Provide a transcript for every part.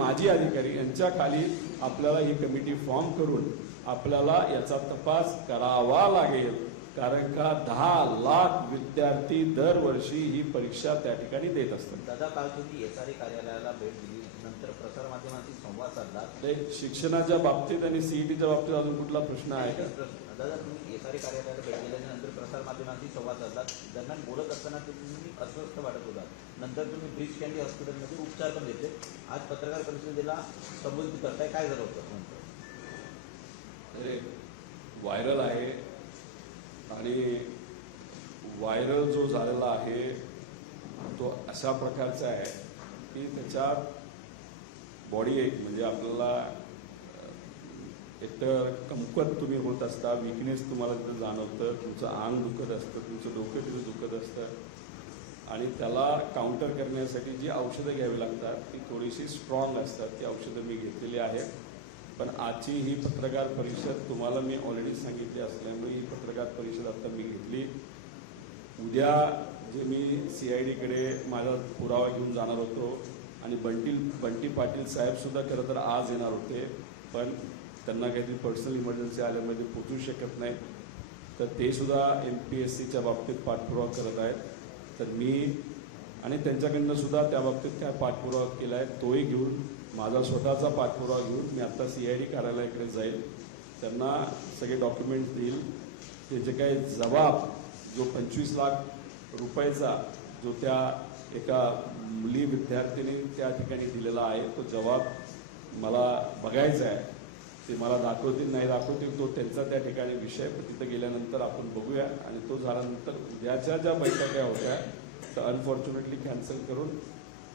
माजी अधिकारी यांच्या खाली आपल्याला ही कमिटी फॉर्म करून आपल्याला याचा तपास करावा लागेल, कारण का 10 लाख विद्यार्थी दरवर्षी ही परीक्षा त्या ठिकाणी देत असतात. दादा, काल तुम्ही SRE कार्यालयाला भेट दिली, नंतर प्रसारमाध्यमांशी संवाद साधला. शिक्षणाच्या बाबतीत आणि CETच्या बाबतीत अजून कुठला प्रश्न आहे का? दादा, तुम्ही SRE कार्यालयाला भेट दिल्यानंतर प्रसारमाध्यमांशी संवाद साधला. दरम्यान बोलत असताना तुम्ही अस्वस्थ वाटत होता. नंतर तुम्ही ब्रीच कँडी हॉस्पिटलमध्ये उपचार पण घेतले. आज पत्रकार परिषदेला संबोधित करताय, काय झालं होतं? व्हायरल आहे आणि व्हायरल जो झालेला आहे तो अशा प्रकारचा आहे की त्याच्यात बॉडी एक म्हणजे आपल्याला एकतर कमकुवत तुम्ही होत असता, विकनेस तुम्हाला तिथं जाणवतं, तुमचं अंग दुखत असतं, तुमचं डोकं तिथं दुखत असतं आणि त्याला काउंटर करण्यासाठी जी औषधं घ्यावी लागतात ती थोडीशी स्ट्रॉंग असतात. ती औषधं मी घेतलेली आहेत. पण आजची ही पत्रकार परिषद तुम्हाला मी ऑलरेडी सांगितली असल्यामुळे ही पत्रकार परिषद आता मी घेतली. उद्या जे मी CIDकडे माझा पुरावा घेऊन जाणार होतो आणि बंटी पाटील साहेबसुद्धा खरं तर आज येणार होते, पण त्यांना काहीतरी पर्सनल इमर्जन्सी आल्यामध्ये पोचू शकत नाही, तर ते सुद्धा MPSCच्या बाबतीत पाठपुरावा करत आहेत. तर मी आणि त्यांच्याकडनं सुद्धा त्या बाबतीत काय पाठपुरावा केला आहे तोही घेऊन, माझा स्वतःचा पाठपुरावा घेऊन मी आता CID कार्यालयाकडे जाईल, त्यांना सगळे डॉक्युमेंट्स देईल. ते जे काही जबाब जो 25 लाख रुपयाचा जो त्या एका मुली विद्यार्थिनी त्या ठिकाणी दिलेला आहे तो जबाब मला बघायचा आहे. ते मला दाखवतील नाही दाखवतील तो त्यांचा त्या ठिकाणी विषय, पण तिथं गेल्यानंतर आपण बघूया. आणि तो झाल्यानंतर उद्याच्या ज्या बैठका होत्या तर अनफॉर्च्युनेटली कॅन्सल करून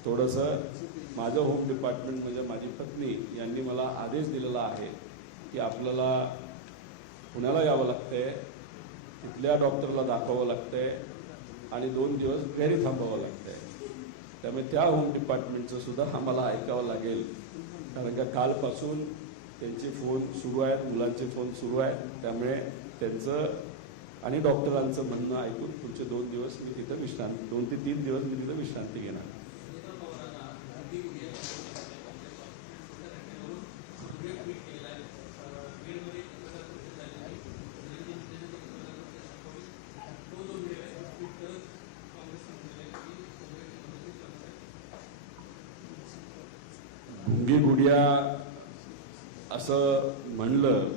थोडंसं माझं होम डिपार्टमेंट म्हणजे माझी पत्नी यांनी मला आदेश दिलेला आहे की आपल्याला पुण्याला यावं लागतंय, तिथल्या डॉक्टरला दाखवावं लागतंय आणि 2 दिवस घरी थांबावं लागतंय. त्यामुळे त्या होम डिपार्टमेंटचं सुद्धा आम्हाला ऐकावं लागेल, कारण का कालपासून त्यांचे फोन सुरू आहेत, मुलांचे फोन सुरू आहेत. त्यामुळे त्यांचं आणि डॉक्टरांचं म्हणणं ऐकून पुढचे 2 दिवस मी तिथं विश्रांती 2 ते 3 दिवस मी तिथं विश्रांती घेणार. गुंगी गुडिया असं म्हणलं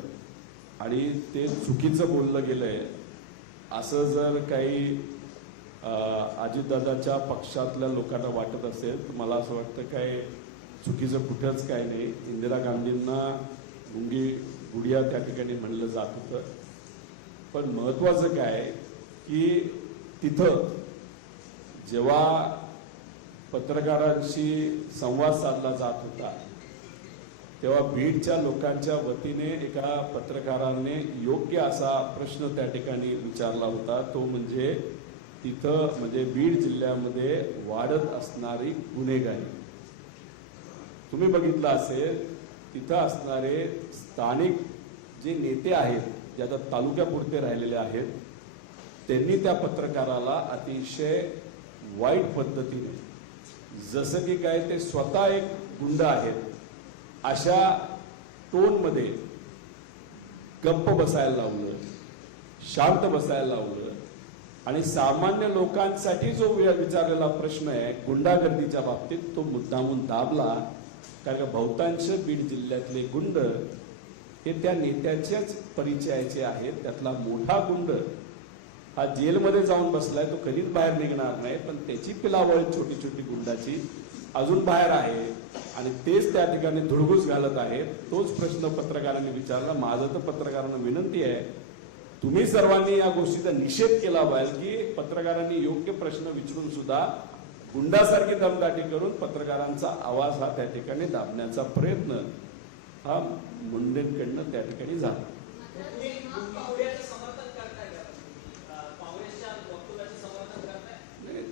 आणि ते चुकीचं बोललं गेलंय असं जर काही अजितदादाच्या पक्षातल्या लोकांना वाटत असेल तर मला असं वाटतं काय चुकीचं कुठंच काय नाही. इंदिरा गांधींना गुंगी गुडिया त्या ठिकाणी म्हणलं जात होतं. पण महत्त्वाचं काय की तिथं जेव्हा पत्रकारांशी संवाद साधला जात होता तेव्हा बीडच्या लोकांच्या वतीने एका पत्रकाराने योग्य असा प्रश्न त्या ठिकाणी विचारला होता. तो म्हणजे तिथं म्हणजे बीड जिल्ह्यामध्ये वाढत असणारी गुन्हेगारी. तुम्ही बघितलं असेल तिथं असणारे स्थानिक जे नेते आहेत जे आता तालुक्यापुरते राहिलेले आहेत त्यांनी त्या पत्रकाराला अतिशय वाईट पद्धतीने, जसं की काय ते स्वतः एक गुंड आहेत अशा टोनमध्ये गप्प बसायला लावलं, शांत बसायला लावलं. आणि सामान्य लोकांसाठी जो विचारलेला प्रश्न आहे गुंडागर्दीच्या बाबतीत तो मुद्दामून दाबला, कारण का बहुतांश बीड जिल्ह्यातले गुंड हे त्या नेत्याच्याच परिचयाचे आहेत. त्यातला मोठा गुंड हा जेलमध्ये जाऊन बसलाय, तो कधीच बाहेर निघणार नाही, पण त्याची पिलावळ छोटी छोटी गुंडाची अजून बाहेर आहे आणि तेच त्या ठिकाणी धुडगूस घालत आहेत. तोच प्रश्न पत्रकारांनी विचारला. माझं तर पत्रकारांना विनंती आहे तुम्ही सर्वांनी या गोष्टीचा निषेध केला पाहिजे की पत्रकारांनी योग्य प्रश्न विचारून सुद्धा गुंडासारखी दमदाटी करून पत्रकारांचा आवाज हा त्या ठिकाणी दाबण्याचा प्रयत्न हा मुंडेंकडनं त्या ठिकाणी झाला.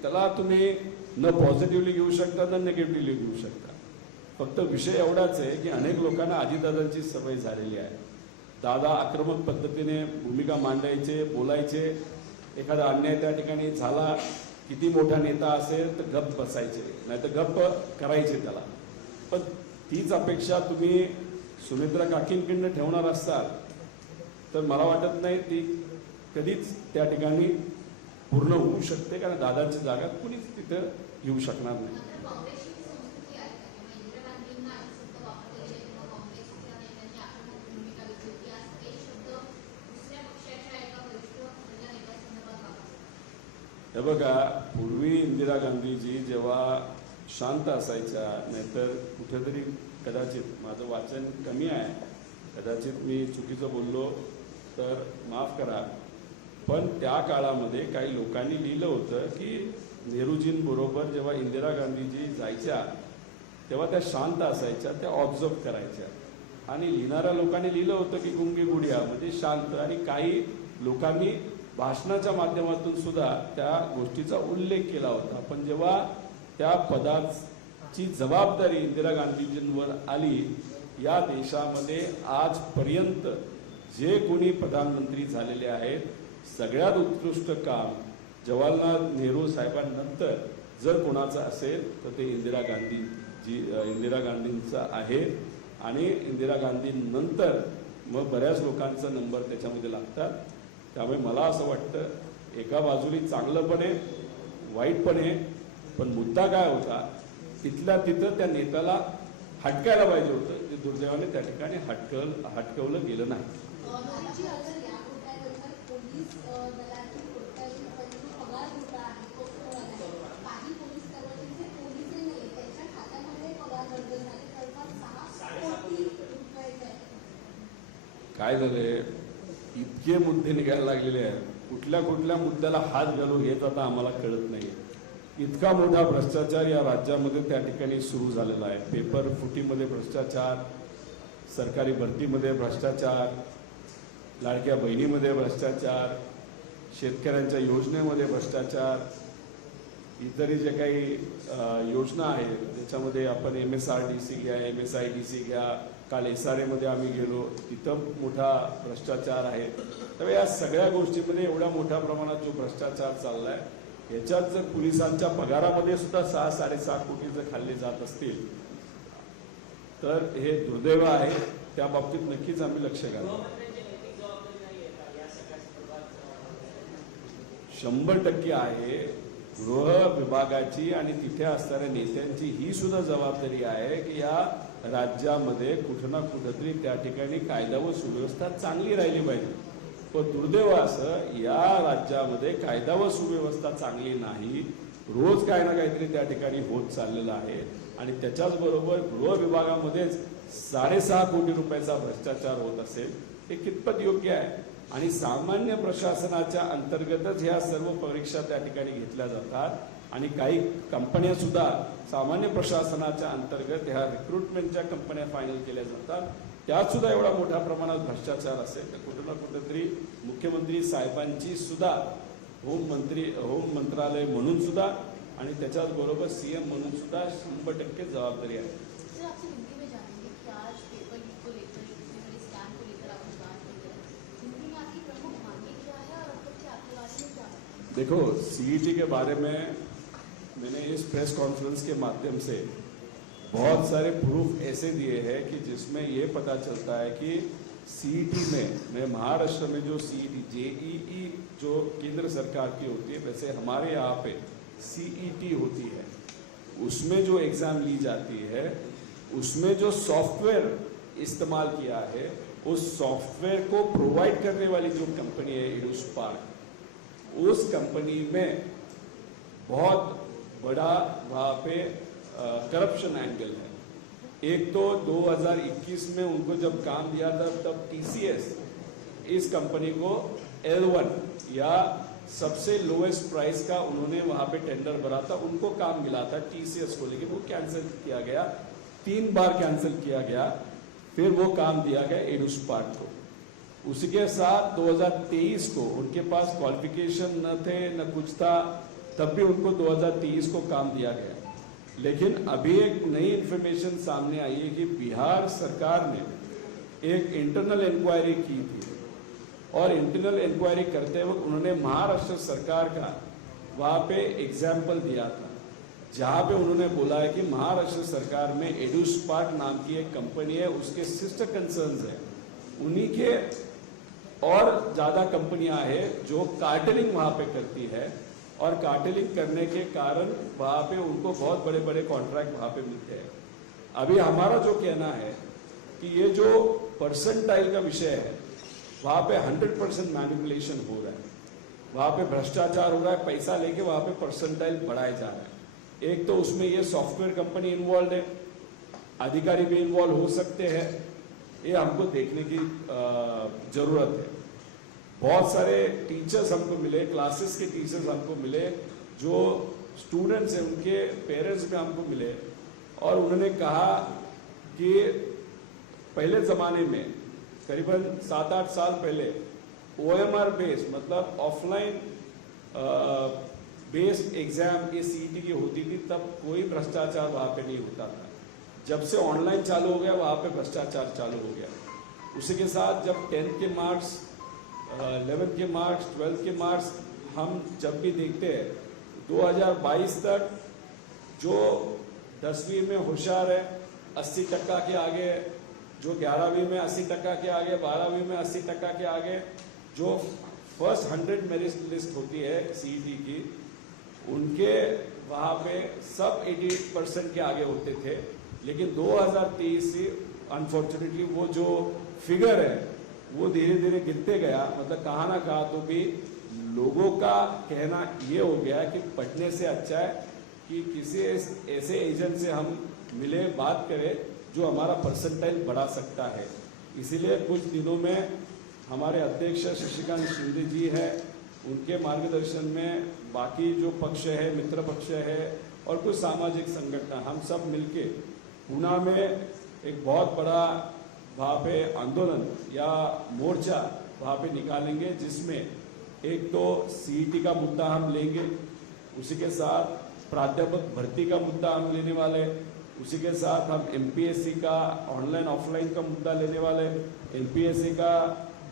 त्याला तुम्ही न पॉझिटिव्हली घेऊ शकता न निगेटिव्हली घेऊ शकता. फक्त विषय एवढाच आहे की अनेक लोकांना अजितदादांची सवय झालेली आहे. दादा आक्रमक पद्धतीने भूमिका मांडायचे, बोलायचे. एखादा अन्याय त्या ठिकाणी झाला, किती मोठा नेता असेल तर गप्प बसायचे, नाही तर गप्प करायचे त्याला. पण तीच अपेक्षा तुम्ही सुमित्रा काकींकडनं ठेवणार असाल तर मला वाटत नाही ती कधीच त्या ठिकाणी पूर्ण होऊ शकते, कारण दादांच्या जागा कुणीच तिथं येऊ शकणार नाही. हे बघा, पूर्वी इंदिरा गांधीजी जेव्हा शांत असायच्या, नाहीतर कुठेतरी कदाचित माझं वाचन कमी आहे, कदाचित मी चुकीचं बोललो तर माफ करा, पण त्या काळामध्ये काही लोकांनी लिहिलं होतं की नेहरूजींबरोबर जेव्हा इंदिरा गांधीजी जायच्या तेव्हा त्या शांत असायच्या, त्या ऑब्झर्व करायच्या. आणि लिहिणाऱ्या लोकांनी लिहिलं होतं की गुंगी गुडिया म्हणजे शांत, आणि काही लोकांनी भाषणाच्या माध्यमातून सुद्धा त्या गोष्टीचा उल्लेख केला होता. पण जेव्हा त्या पदाची जबाबदारी इंदिरा गांधीजींवर आली, या देशामध्ये आजपर्यंत जे कोणी प्रधानमंत्री झालेले आहेत सगळ्यात उत्कृष्ट काम जवाहरलाल नेहरू साहेबांनंतर जर कोणाचं असेल तर ते इंदिरा गांधींचं आहे. आणि इंदिरा गांधींनंतर मग बऱ्याच लोकांचा नंबर त्याच्यामध्ये लागतात. त्यामुळे मला असं वाटतं एका बाजूने चांगलं पण आहे, वाईट पण आहे, पण मुद्दा काय होता, तिथल्या तिथं त्या नेत्याला हटकायला पाहिजे होतं, जे दुर्दैवाने त्या ठिकाणी हटकवलं गेलं नाही. काय झालंय, इतके मुद्दे निघायला लागलेले आहेत, कुठल्या कुठल्या मुद्द्याला हात घालू हेच आता आम्हाला कळत नाही. इतका मोठा भ्रष्टाचार या राज्यामध्ये त्या ठिकाणी सुरू झालेला आहे. पेपर फुटीमध्ये भ्रष्टाचार, सरकारी भरतीमध्ये भ्रष्टाचार, लाडक्या बहिणीमध्ये भ्रष्टाचार, शेतकऱ्यांच्या योजनेमध्ये भ्रष्टाचार, इतरही जे काही योजना आहेत त्याच्यामध्ये आपण MSRDC घ्या, MSIDC घ्या, काल SRA मध्ये आम्ही गेलो, तिथं मोठा भ्रष्टाचार आहे. त्यामुळे या सगळ्या गोष्टींमध्ये एवढ्या मोठ्या प्रमाणात जो भ्रष्टाचार चाललाय, याच्यात जर पोलिसांच्या पगारामध्ये सुद्धा 6-6.5 कोटी जर खाल्ले जात असतील तर हे दुर्दैव आहे. त्या बाबतीत नक्कीच आम्ही लक्ष घालू. 100% आहे. गृह विभागाची आणि तिथे असणाऱ्या नेत्यांची ही सुद्धा जबाबदारी आहे की या राज्यामध्ये कुठं ना कुठंतरी त्या ठिकाणी कायदा व सुव्यवस्था चांगली राहिली पाहिजे. पण दुर्दैव असं, या राज्यामध्ये कायदा व सुव्यवस्था चांगली नाही, रोज काय ना काहीतरी त्या ठिकाणी होत चाललेलं आहे. आणि त्याच्याच बरोबर गृह विभागामध्येच 6.5 कोटी रुपयाचा भ्रष्टाचार होत असेल, हे कितपत योग्य आहे? आणि सामान्य प्रशासनाच्या अंतर्गतच ह्या सर्व परीक्षा त्या ठिकाणी घेतल्या जातात. आणि काही कंपन्या सुद्धा सामान्य प्रशासनाच्या अंतर्गत ह्या रिक्रुटमेंटच्या कंपन्या फायनल केल्या जातात. त्यात सुद्धा एवढा मोठ्या प्रमाणात भ्रष्टाचार असेल तर कुठं ना कुठेतरी मुख्यमंत्री साहेबांची सुद्धा होम मंत्रालय म्हणून सुद्धा आणि त्याच्याच बरोबर CM म्हणून सुद्धा 100% जबाबदारी आहे. देखो, CET के बारे में मैंने इस प्रेस कॉन्फ्रेंस के माध्यम से बहुत सारे प्रूफ ऐसे दिए हैं कि जिसमें ये पता चलता है कि CET में महाराष्ट्र में जो CET JEE जो केंद्र सरकार की होती है, वैसे हमारे यहाँ पे CET होती है, उसमें जो एग्ज़ाम ली जाती है उसमें जो सॉफ्टवेयर इस्तेमाल किया है, उस सॉफ्टवेयर को प्रोवाइड करने वाली जो कंपनी है EduSpark, उस कंपनी में बहुत बड़ा वहाँ पे करप्शन एंगल है. एक तो 2021 में उनको जब काम दिया था तब TCS इस कंपनी को L1 या सबसे लोएस्ट प्राइस का उन्होंने वहाँ पे टेंडर भरा था, उनको काम मिला था TCS को, लेकिन वो कैंसिल किया गया, 3 बार कैंसिल किया गया, फिर वो काम दिया गया EduSpark को. उसके साथ 2023 को उनके पास क्वालिफिकेशन न थे न कुछ था, तब भी उनको 2023 को काम दिया गया. लेकिन अभी एक नई इंफॉर्मेशन सामने आई है कि बिहार सरकार ने एक इंटरनल इंक्वायरी की थी और इंटरनल इंक्वायरी करते वक्त उन्होंने महाराष्ट्र सरकार का वहाँ पे एग्जाम्पल दिया था, जहाँ पे उन्होंने बोला है कि महाराष्ट्र सरकार में एडुस्पार्क नाम की एक कंपनी है, उसके सिस्टर कंसर्न्स है, उन्हीं के और ज़्यादा कंपनियां हैं जो कार्टेलिंग वहाँ पे करती है, और कार्टेलिंग करने के कारण वहाँ पे उनको बहुत बड़े बड़े कॉन्ट्रैक्ट वहाँ पे मिलते हैं। अभी हमारा जो कहना है कि ये जो परसेंटाइल का विषय है, वहाँ पे 100% मैनिपुलेशन हो रहा है, वहाँ पे भ्रष्टाचार हो रहा है, पैसा लेके वहाँ पे परसेंटाइल बढ़ाया जा रहा है। एक तो उसमें ये सॉफ्टवेयर कंपनी इन्वॉल्व है, अधिकारी भी इन्वॉल्व हो सकते हैं, ये हमको देखने की जरूरत है। बहुत सारे टीचर्स हमको मिले, क्लासेस के टीचर्स हमको मिले, जो स्टूडेंट्स हैं उनके पेरेंट्स भी हमको मिले, और उन्होंने कहा कि पहले ज़माने में करीबन 7-8 साल पहले OMR बेस मतलब ऑफलाइन बेस्ड एग्जाम ये CET की होती थी, तब कोई भ्रष्टाचार वहाँ पे नहीं होता था। जब से ऑनलाइन चालू हो गया वहाँ पे भ्रष्टाचार चालू हो गया। उसी के साथ जब 10th के मार्क्स, 11th के मार्क्स, 12th के मार्क्स हम जब भी देखते हैं, 2022 तक जो 10वीं में होशियार है 80% के आगे, जो 11वीं में 80% के आगे, 12वीं में 80% के आगे, जो फर्स्ट 100 मेरिट लिस्ट होती है CET की, उनके वहाँ पे सब 88% के आगे होते थे। लेकिन 2023 से अनफॉर्चुनेटली वो जो फिगर है वो धीरे धीरे गिरते गया। मतलब कहाँ ना कहाँ तो भी लोगों का कहना ये हो गया कि पढ़ने से अच्छा है कि किसी ऐसे एजेंट से हम मिले, बात करें जो हमारा परसेंटाइल बढ़ा सकता है। इसीलिए कुछ दिनों में हमारे अध्यक्ष शशिकांत शिंदे जी है, उनके मार्गदर्शन में बाकी जो पक्ष है, मित्र पक्ष है, और कुछ सामाजिक संगठन, हम सब मिलके पूना में एक बहुत बड़ा वहाँ पे आंदोलन या मोर्चा वहाँ पे निकालेंगे, जिसमें एक तो CET का मुद्दा हम लेंगे, उसी के साथ प्राध्यापक भर्ती का मुद्दा हम लेने वाले, उसी के साथ हम MPSC का ऑनलाइन ऑफलाइन का मुद्दा लेने वाले, LPSC का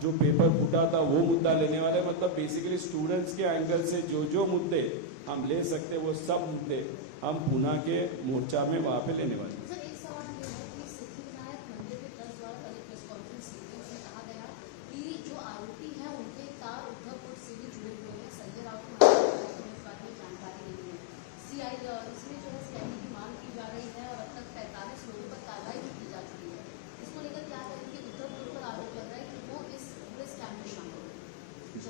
जो पेपर फूटा था वो मुद्दा लेने वाले। मतलब बेसिकली स्टूडेंट्स के एंगल से जो जो मुद्दे हम ले सकते वो सब मुद्दे हम पूना के मोर्चा में वहाँ पे लेने वाले। सर, एक सवाल ये है कि सिद्धिविनायक मंदिर के ट्रस्ट द्वारा कल एक प्रेस कॉन्फ्रेंस में कहा गया कि जो आरोपी है उनके तार उद्धवपुर से भी जुड़े हुए हैं। संजय राउत को इस बारे में जानकारी नहीं है। इसमें जो है CID की मांग की जा रही है, और अब तक 45 लोगों पर कार्रवाई भी की जा चुकी है। इसको लेकर क्या करेंगे? उद्धवपुर पर आरोप लग रहा है कि वो इस पूरे स्कैम में शामिल है।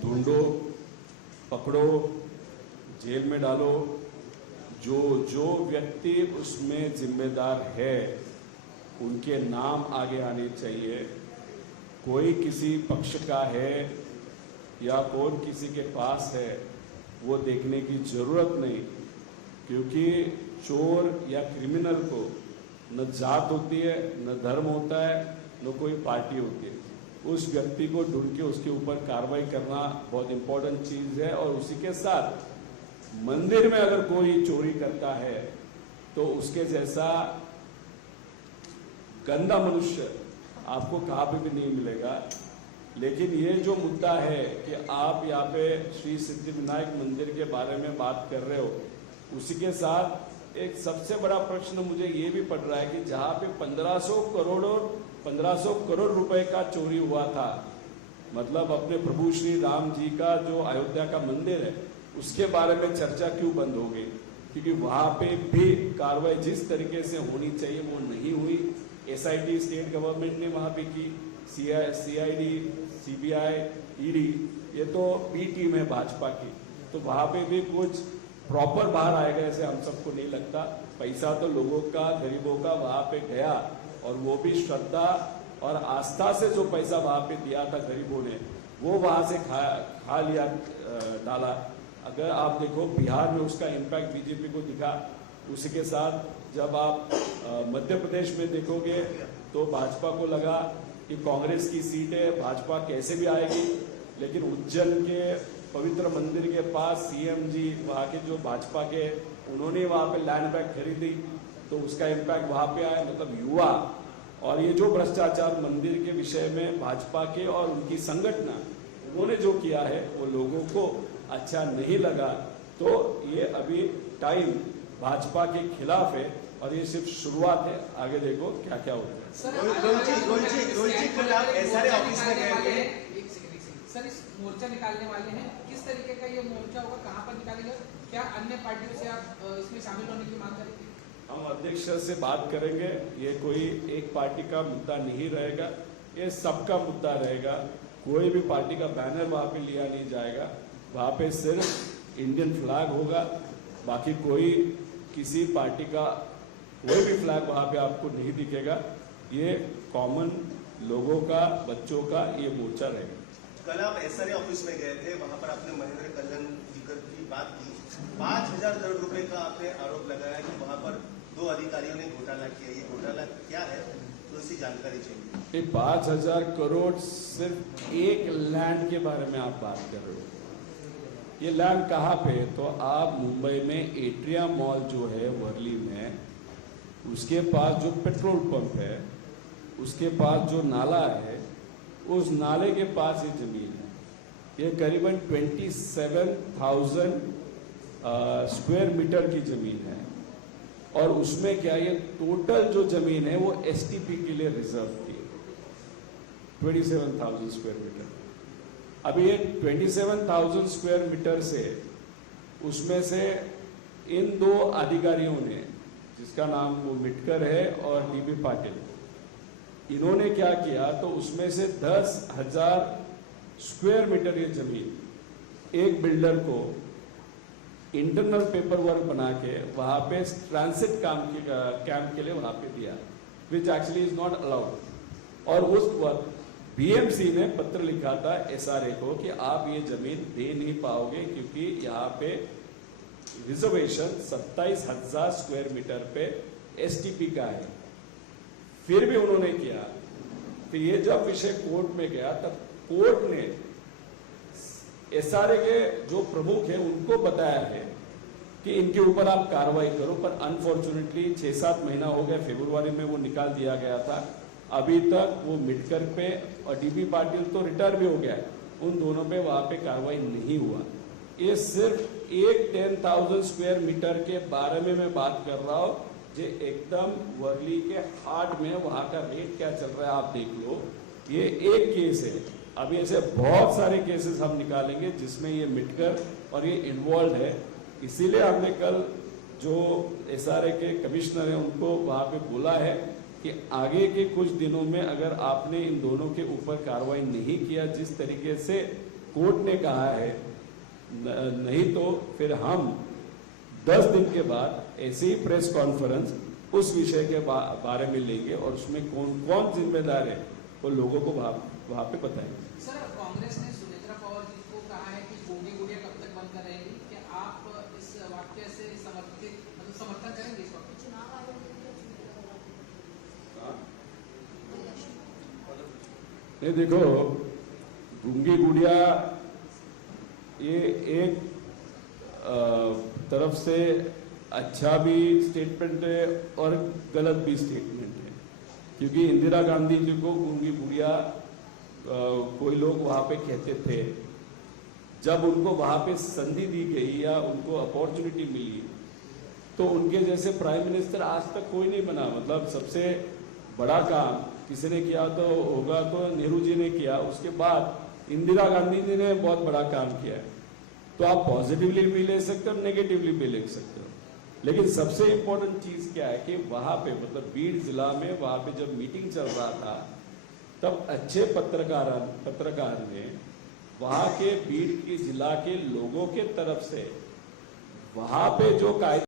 ढूंढो, पकड़ो, जेल में डालो, जो जो व्यक्ति उसमें जिम्मेदार है उनके नाम आगे आने चाहिए। कोई किसी पक्ष का है या कौन किसी के पास है वो देखने की जरूरत नहीं, क्योंकि चोर या क्रिमिनल को न जात होती है, न धर्म होता है, न कोई पार्टी होती है। उस व्यक्ति को ढूंढ के उसके ऊपर कार्रवाई करना बहुत इंपॉर्टेंट चीज़ है। और उसी के साथ मंदिर में अगर कोई चोरी करता है तो उसके जैसा गंदा मनुष्य आपको कहाँ पे भी नहीं मिलेगा। लेकिन ये जो मुद्दा है कि आप यहाँ पे श्री सिद्धिविनायक मंदिर के बारे में बात कर रहे हो, उसी के साथ एक सबसे बड़ा प्रश्न मुझे ये भी पड़ रहा है कि जहाँ पे 1500 करोड़ रुपए का चोरी हुआ था, मतलब अपने प्रभु श्री राम जी का जो अयोध्या का मंदिर है उसके बारे में चर्चा क्यों बंद हो गई? क्योंकि वहाँ पे भी कार्रवाई जिस तरीके से होनी चाहिए वो नहीं हुई। SIT स्टेट गवर्नमेंट ने वहाँ पे की, CID, CBI, ED, ये तो B टीम है भाजपा की, तो वहाँ पे भी कुछ प्रॉपर बाहर आएगा ऐसे हम सबको नहीं लगता। पैसा तो लोगों का, गरीबों का वहाँ पे गया, और वो भी श्रद्धा और आस्था से जो पैसा वहाँ पे दिया था गरीबों ने, वो वहाँ से खा लिया, डाला। अगर आप देखो बिहार में उसका इम्पैक्ट बीजेपी को दिखा। उसी के साथ जब आप मध्य प्रदेश में देखोगे तो भाजपा को लगा कि कांग्रेस की सीट है, भाजपा कैसे भी आएगी, लेकिन उज्जैन के पवित्र मंदिर के पास CM जी वहाँ के जो भाजपा के, उन्होंने वहाँ पे लैंड बैंक खरीदी, तो उसका इम्पैक्ट वहाँ पे आया। मतलब युवा और ये जो भ्रष्टाचार मंदिर के विषय में भाजपा के और उनकी संगठन उन्होंने जो किया है वो लोगों को अच्छा नहीं लगा। तो ये अभी टाइम भाजपा के खिलाफ है और ये सिर्फ शुरुआत है, आगे देखो क्या क्या होता है। रोहित कल आप एसआरए ऑफिस में गए थे। एक सेकंड सर, इस मोर्चा निकालने वाले हैं, किस तरीके का ये मोर्चा होगा, कहाँ पर निकालेगा, क्या अन्य पार्टियों से आप इसमें शामिल होने की मांग करेंगे? हम अध्यक्ष से बात करेंगे, ये कोई एक पार्टी का मुद्दा नहीं रहेगा, ये सबका मुद्दा रहेगा। कोई भी पार्टी का बैनर वहाँ पे लिया नहीं जाएगा, वहाँ पे सिर्फ इंडियन फ्लैग होगा, बाकी कोई किसी पार्टी का कोई भी फ्लैग वहाँ पे आपको नहीं दिखेगा। ये कॉमन लोगों का, बच्चों का ये मोर्चा रहेगा। कल आप एसआरए ऑफिस में गए थे, वहां पर आपने महेंद्र कल्याण जी की बात की। 5,000 करोड़ रुपए का आपने आरोप लगाया कि वहां पर 2 अधिकारियों ने घोटाला किया। ये घोटाला क्या है, तो इसकी जानकारी चाहिए। 5,000 करोड़ सिर्फ एक लैंड के बारे में आप बात कर रहे हो। ये लैंड कहाँ पे है? तो आप मुंबई में एट्रिया मॉल जो है वर्ली में, उसके पास जो पेट्रोल पंप है, उसके पास जो नाला है, उस नाले के पास ये जमीन है। ये करीबन 27,000 स्क्वायर मीटर की जमीन है और उसमें क्या, ये टोटल जो जमीन है वो एसटीपी के लिए रिजर्व थी, 27,000 स्क्वायर मीटर। अभी ये 27,000 स्क्वायर मीटर से, उसमें से इन 2 अधिकारियों ने, जिसका नाम वो मिटकर है और डीबी पाटिल, इन्होंने क्या किया, तो उसमें से 10,000 स्क्वायर मीटर ये जमीन एक बिल्डर को इंटरनल पेपर वर्क बना के वहां पे ट्रांसिट कैंप के लिए वहां पे दिया, which actually is not allowed. और उस वक्त बीएमसी ने पत्र लिखा था एसआरए को कि आप ये जमीन दे नहीं पाओगे क्योंकि यहाँ पे रिजर्वेशन 27,000 स्क्वायर मीटर पे एसटीपी का है। फिर भी उन्होंने किया। फिर ये जब विषय कोर्ट में गया तब कोर्ट ने एसआरए के जो प्रमुख है उनको बताया है कि इनके ऊपर आप कार्रवाई करो, पर अनफॉर्चुनेटली 6-7 महीना हो गया, फरवरी में वो निकाल दिया गया था। अभी तक वो मिटकर पे और डीबी पाटिल तो रिटायर भी हो गया है, उन दोनों पे वहां पे कार्रवाई नहीं हुआ। ये सिर्फ एक 10,000 स्क्वायर मीटर के बारे में मैं बात कर रहा हूँ, जो एकदम वर्ली के हार्ट में, वहां का रेट क्या चल रहा है आप देख लो। ये एक केस है, अभी ऐसे बहुत सारे केसेस हम निकालेंगे जिसमें ये मिटकर और ये इन्वॉल्व है। इसीलिए हमने कल जो एसआरए के कमिश्नर हैं उनको वहां पे बोला है कि आगे के कुछ दिनों में अगर आपने इन दोनों के ऊपर कार्रवाई नहीं किया जिस तरीके से कोर्ट ने कहा है, नहीं तो फिर हम 10 दिन के बाद ऐसे ही प्रेस कॉन्फ्रेंस उस विषय के बारे में लेंगे और उसमें कौन कौन जिम्मेदार है वो लोगों को वहां पे बताएंगे। सर, कांग्रेस ने सुनेत्रा पवार जी को कहा है कि गूंगी गुड़िया कब तक बंद रहेगी, कि आप इस वाक्य से समर्थन करेंगे इस वक्त? चुनाव आयोग ने क्या चुनाव नहीं, देखो, गूंगी गुड़िया ये एक तरफ से अच्छा भी स्टेटमेंट है और गलत भी स्टेटमेंट है, क्योंकि इंदिरा गांधी जी को गूंगी गुड़िया कोई लोग वहां पे कहते थे। जब उनको वहां पे संधि दी गई या उनको अपॉर्चुनिटी मिली तो उनके जैसे प्राइम मिनिस्टर आज तक कोई नहीं बना। मतलब सबसे बड़ा काम किसी ने किया तो होगा तो नेहरू जी ने किया, उसके बाद इंदिरा गांधी जी ने बहुत बड़ा काम किया है। तो आप पॉजिटिवली भी ले सकते हो, नेगेटिवली भी ले सकते हो, लेकिन सबसे इंपॉर्टेंट चीज क्या है कि वहां पे, मतलब बीड जिला में वहां पे जब मीटिंग चल रहा था तब अच्छे पत्रकार ने वहां के बीड के जिला के लोगों के तरफ से वहां पे जो कायदे